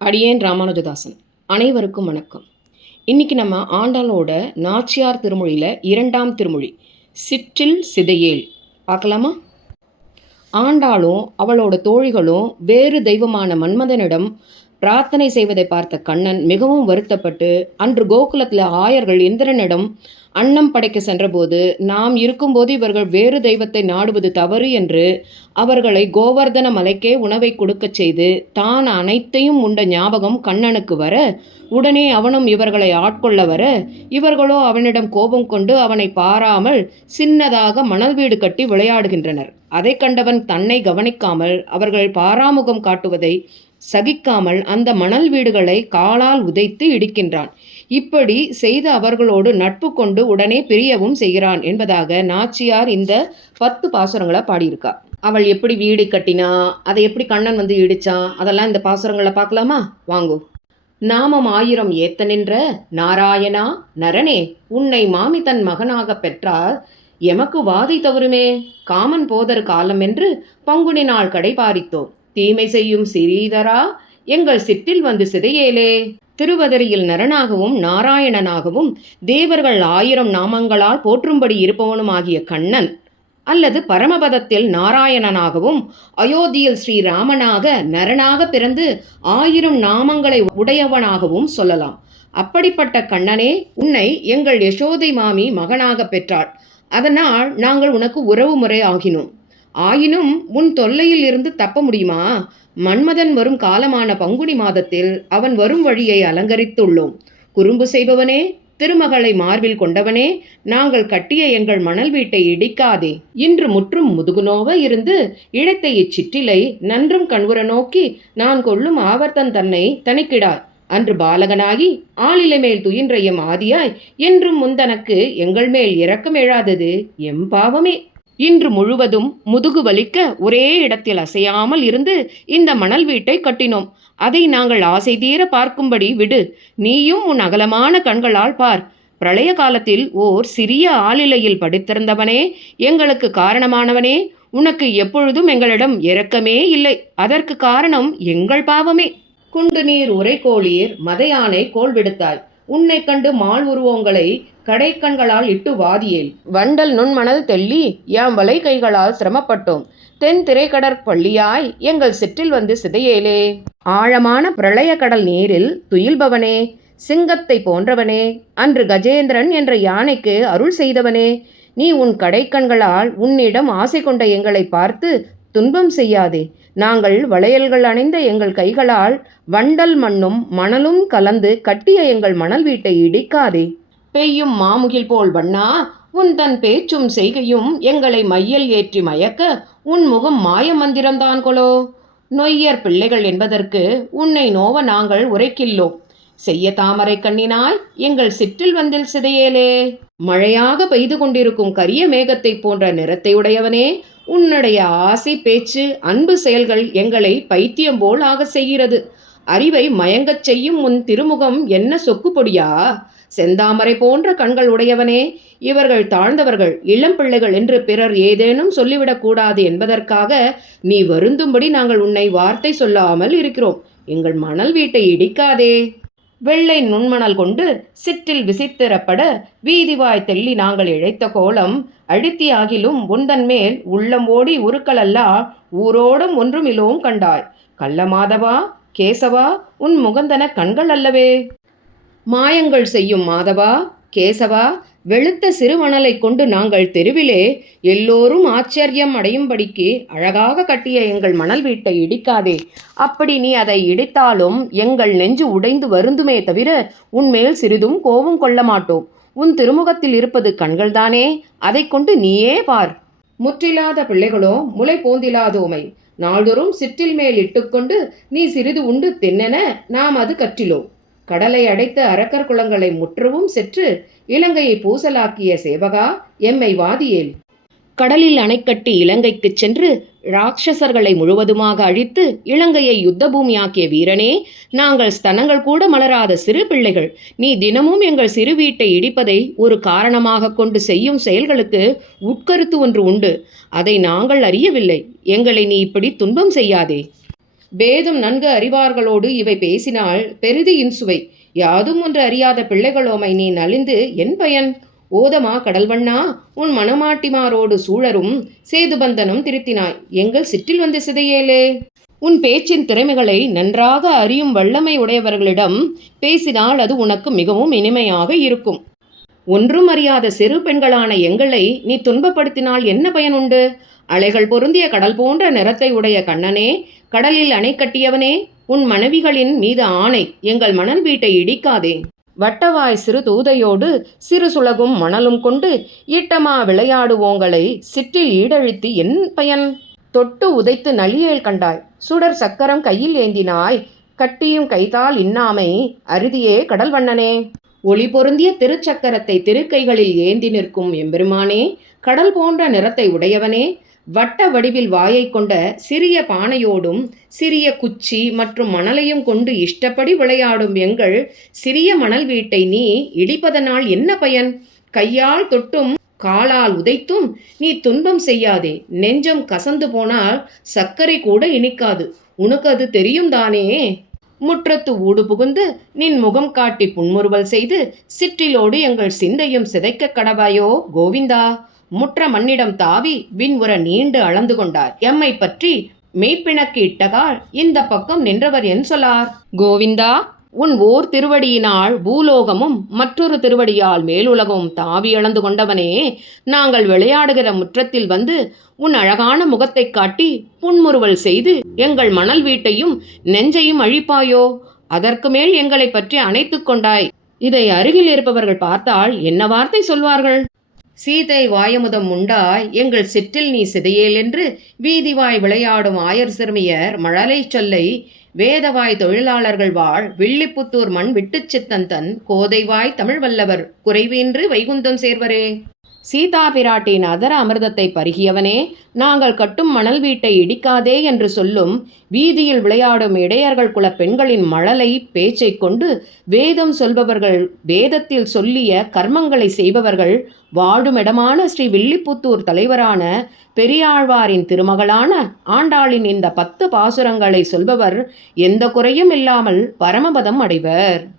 அடியேன் ராமானுஜதாசன். அனைவருக்கும் வணக்கம். இன்னைக்கு நம்ம ஆண்டாளோட நாச்சியார் திருமொழியில் இரண்டாம் திருமொழி சிற்றில் சிதையேல். பார்க்கலாமா? ஆண்டாளும் அவளோட தோழிகளும் வேறு தெய்வமான மன்மதனிடம் பிரார்த்தனை செய்வதை பார்த்த கண்ணன் மிகவும் வருத்தப்பட்டு அன்று கோகுலத்தில் ஆயர்கள் இந்திரனிடம் அன்னம் படைக்க சென்றபோது நாம் இருக்கும்போது இவர்கள் வேறு தெய்வத்தை நாடுவது தவறு என்று அவர்களை கோவர்தன மலைக்கே உணவை கொடுக்கச் செய்து தான் அனைத்தையும் உண்ட ஞாபகம் கண்ணனுக்கு வர உடனே அவனும் இவர்களை ஆட்கொள்ள வர இவர்களோ அவனிடம் கோபம் கொண்டு அவனை பாராமல் சின்னதாக மணல் வீடு கட்டி விளையாடுகின்றனர். அதை கண்டவன் தன்னை கவனிக்காமல் அவர்கள் பாராமுகம் காட்டுவதை சகிக்காமல் அந்த மணல் வீடுகளை காலால் உதைத்து இடிக்கின்றான். இப்படி செய்த அவர்களோடு நட்பு கொண்டு உடனே பிரியவும் செய்கிறான் என்பதாக நாச்சியார் இந்த பத்து பாசுரங்களை பாடியிருக்கா. அவள் எப்படி வீடு கட்டினா அதை எப்படி கண்ணன் வந்து இடிச்சான் அதெல்லாம் இந்த பாசுரங்களை பார்க்கலாமா? வாங்கு. நாமம் ஆயிரம் ஏத்த நின்ற நாராயணா நரனே உன்னை மாமி தன் மகனாகப் பெற்றார் எமக்கு வாதை தவறுமே. காமன் போதர் காலம் என்று பங்குனி நாள் கடைபாரித்தோம். தீமை செய்யும் சிறீதரா? எங்கள் சிற்றில் வந்து சிதையேலே. திருவதரியில் நரனாகவும் நாராயணனாகவும் தேவர்கள் ஆயிரம் நாமங்களால் போற்றும்படி இருப்பவனுமாகிய கண்ணன் அல்லது பரமபதத்தில் நாராயணனாகவும் அயோத்தியில் ஸ்ரீராமனாக நரனாக பிறந்து ஆயிரம் நாமங்களை உடையவனாகவும் சொல்லலாம். அப்படிப்பட்ட கண்ணனே உன்னை எங்கள் யசோதை மாமி மகனாக பெற்றாள். அதனால் நாங்கள் உனக்கு உறவு முறை ஆகினோம். ஆயினும் உன் தொல்லையில் இருந்து தப்ப முடியுமா? மன்மதன் வரும் காலமான பங்குனி மாதத்தில் அவன் வரும் வழியை அலங்கரித்துள்ளோம். குறும்பு செய்பவனே திருமகளை மார்பில் கொண்டவனே நாங்கள் கட்டிய எங்கள் மணல் வீட்டை இடிக்காதே. இன்று முற்றும் முதுகுநோவ இருந்து இழைத்த இச்சிற்றிலை நன்றும் கண்வுற நோக்கி நான் கொள்ளும் ஆவர்த்தன் தன்னை தனிக்கிடாய் அன்று பாலகனாகி ஆளிலை மேல் துயின்ற எம் ஆதியாய் என்றும் முந்தனக்கு எங்கள் மேல் இரக்கம் எழாதது எம் பாவமே. இன்று முழுவதும் முதுகு வலிக்க ஒரே இடத்தில் அசையாமல் இருந்து இந்த மணல் வீட்டை கட்டினோம். அதை நாங்கள் ஆசை தீர பார்க்கும்படி விடு. நீயும் உன் அகலமான கண்களால் பார். பிரளய காலத்தில் ஓர் சிறிய ஆளிலையில் படித்திருந்தவனே எங்களுக்கு காரணமானவனே. உனக்கு எப்பொழுதும் எங்களிடம் இரக்கமே இல்லை. அதற்கு காரணம் எங்கள் பாவமே. குண்டு நீர் கோழியர் மதையானை கோல் விடுத்தாய். உன்னை கண்டு மால் உருவங்களை கடைக்கண்களால் இட்டு வாதியேல். வண்டல் நுண்மணல் தெள்ளி யாம் வலை கைகளால் சிரமப்பட்டோம். தென் திரைக்கடற்பள்ளியாய் எங்கள் சிற்றில் வந்து சிதையேலே. ஆழமான பிரளய கடல் நீரில் துயில்பவனே சிங்கத்தை போன்றவனே அன்று கஜேந்திரன் என்ற யானைக்கு அருள் செய்தவனே நீ உன் கடைக்கண்களால் உன்னிடம் ஆசை கொண்ட எங்களை பார்த்து துன்பம் செய்யாதே. நாங்கள் வளையல்கள் அணிந்த எங்கள் கைகளால் வண்டல் மண்ணும் மணலும் கலந்து கட்டிய எங்கள் மணல் வீட்டை இடிக்காதே. பெய்யும் மாமுகில் போல் வண்ணா உன் தன் பேச்சும் செய்கையும் எங்களை மையல் ஏற்றி மயக்க உன் முகம் மாய மந்திரம்தான் கொலோ. நொய்யர் பிள்ளைகள் என்பதற்கு உன்னை நோவ நாங்கள் உரைக்கில்லோம் செய்ய தாமரை கண்ணினாய் எங்கள் சிற்றில் வந்தில் சிதையேலே. மழையாக பெய்து கொண்டிருக்கும் கரிய மேகத்தை போன்ற நிறத்தை உடையவனே உன்னுடைய ஆசை பேச்சு அன்பு செயல்கள் எங்களை பைத்தியம் போல் ஆக செய்கிறது. அறிவை மயங்கச் செய்யும் உன் திருமுகம் என்ன சொக்கு பொடியா செந்தாமரை போன்ற கண்கள் உடையவனே இவர்கள் தாழ்ந்தவர்கள் இளம் பிள்ளைகள் என்று பிறர் ஏதேனும் சொல்லிவிடக் கூடாது என்பதற்காக நீ வருந்தும்படி நாங்கள் உன்னை வார்த்தை சொல்லாமல் இருக்கிறோம். எங்கள் மணல் வீட்டை இடிக்காதே. வெள்ளை நுண்மணல் கொண்டு சிற்றில் விசித்திரப்பட வீதிவாய் தெள்ளி நாங்கள் இழைத்த கோலம் அழித்தியாகிலும் உந்தன் மேல் உள்ளம் ஓடி உருக்களல்லா ஊரோடும் ஒன்றுமிலோம் கண்டாய். கள்ளமாதவா கேசவா உன் முகந்தன கண்கள் அல்லவே. மாயங்கள் செய்யும் மாதவா கேசவா வெளுத்த சிறுமணலை கொண்டு நாங்கள் தெருவிலே எல்லோரும் ஆச்சரியம் அடையும்படிக்கு அழகாக கட்டிய எங்கள் மணல் வீட்டை இடிக்காதே. அப்படி நீ அதை இடித்தாலும் எங்கள் நெஞ்சு உடைந்து வருந்துமே தவிர உன்மேல் சிறிதும் கோபம் கொள்ள மாட்டோம். உன் திருமுகத்தில் இருப்பது கண்கள்தானே? அதை கொண்டு நீயே பார். முற்றில்லாத பிள்ளைகளோ முளை போந்திலாதோமை. நாள்தோறும் சிற்றில் மேல் இட்டுக்கொண்டு நீ சிறிது உண்டு தென்னென நாம் அது கற்றிலோ. கடலை அடைத்த அரக்கர் குளங்களை முற்றவும் செற்று இலங்கையை பூசலாக்கிய சேவகா எம்மை வாதியேல். கடலில் அணைக்கட்டி இலங்கைக்கு சென்று ராட்சசர்களை முழுவதுமாக அழித்து இலங்கையை யுத்த பூமியாக்கிய வீரனே நாங்கள் ஸ்தனங்கள் கூட மலராத சிறு பிள்ளைகள். நீ தினமும் எங்கள் சிறு வீட்டை இடிப்பதை ஒரு காரணமாக கொண்டு செய்யும் செயல்களுக்கு உட்கருத்து ஒன்று உண்டு. அதை நாங்கள் அறியவில்லை. எங்களை நீ இப்படி துன்பம் செய்யாதே. பேதம் நன்கு அறிவார்களோடு இவை பேசினால் பெரிது இன்சுவை யாதும் ஒன்று அறியாத பிள்ளைகளோமை நீ நலிந்து என் பயன்? ஓதமா கடல்வண்ணா உன் மணமாட்டிமாரோடு சூழரும் சேதுபந்தனும் திருத்தினாய். எங்கள் சிற்றில் வந்து சிதையேலே. உன் பேச்சின் திறமைகளை நன்றாக அறியும் வல்லமை உடையவர்களிடம் பேசினால் அது உனக்கு மிகவும் இனிமையாக இருக்கும். ஒன்றும் அறியாத சிறு பெண்களான எங்களை நீ துன்பப்படுத்தினால் என்ன பயன் உண்டு அலைகள் பொருந்திய கடல் போன்ற நிறத்தை உடைய கண்ணனே கடலில் அணை கட்டியவனே உன் மனைவிகளின் மீது ஆணை எங்கள் மணல் வீட்டை இடிக்காதே. வட்டவாய் சிறு தூதையோடு சிறு சுலகும் மணலும் கொண்டு ஈட்டமா விளையாடுவோங்களை சிற்றில் ஈடழித்து என் பயன்? தொட்டு உதைத்து நளியேல் கண்டாய் சுடர் சக்கரம் கையில் ஏந்தினாய் கட்டியும் கைதால் இன்னாமை அருதியே கடல் வண்ணனே. ஒளி பொருந்திய திருச்சக்கரத்தை திருக்கைகளில் ஏந்தி நிற்கும் எம்பெருமானே கடல் போன்ற நிறத்தை உடையவனே வட்ட வடிவில் வாயை கொண்ட சிறிய பானையோடும் சிறிய குச்சி மற்றும் மணலையும் கொண்டு இஷ்டப்படி விளையாடும் எங்கள் சிறிய மணல் வீட்டை நீ இடிப்பதனால் என்ன பயன்? கையால் தொட்டும் காலால் உதைத்தும் நீ துன்பம் செய்யாதே. நெஞ்சம் கசந்து போனால் சர்க்கரை கூட இனிக்காது. உனக்கு அது தெரியும் தானே? முற்றத்து ஊடு புகுந்து நின் முகம் காட்டி புன்முறுவல் செய்து சிற்றிலோடு எங்கள் சிந்தையும் சிதைக்க கடவாயோ கோவிந்தா? முற்ற மண்ணிடம் தாவி விண்வுற நீண்டு அளந்து கொண்டார். எம்மை பற்றி மெய்ப்பிணக்கு இட்டகால் இந்த பக்கம் நின்றவர் என் சொல்லார். கோவிந்தா உன் ஓர் திருவடியினால் பூலோகமும் மற்றொரு திருவடியால் மேலுலகமும் தாவி அளந்து கொண்டவனே நாங்கள் விளையாடுகிற முற்றத்தில் வந்து உன் அழகான முகத்தைக் காட்டி புன்முறுவல் செய்து எங்கள் மணல் வீட்டையும் நெஞ்சையும் அழிப்பாயோ? அதற்கு மேல் எங்களை பற்றி அணைத்துக் கொண்டாய். இதை அருகில் இருப்பவர்கள் பார்த்தால் என்ன வார்த்தை சொல்வார்கள்? சீதை வாயமுதம் உண்டாய் எங்கள் சிற்றில் நீ சிதையேல் என்று வீதிவாய் விளையாடும் ஆயர் சிறுமியர் மழலை சொல்லை வேதவாய் தொழிலாளர்கள் வாழ் வில்லிப்புத்தூர் மண் விட்டுச்சித்தன் தன் கோதைவாய் தமிழ் வல்லவர் குறைவின்றி வைகுந்தம் சேர்வரே. சீதா பிராட்டியின் அதர அமிர்தத்தை பருகியவனே நாங்கள் கட்டும் மணல் வீட்டை இடிக்காதே என்று சொல்லும் வீதியில் விளையாடும் இடையர்கள் குல பெண்களின் மழலை பேச்சைக் கொண்டு வேதம் சொல்பவர்கள் வேதத்தில் சொல்லிய கர்மங்களை செய்பவர்கள் வாழுமிடமான ஸ்ரீ வில்லிபுத்தூர் தலைவரான பெரியாழ்வாரின் திருமகளான ஆண்டாளின் இந்த பத்து பாசுரங்களை சொல்பவர் எந்த குறையும் இல்லாமல் பரமபதம் அடைவர்.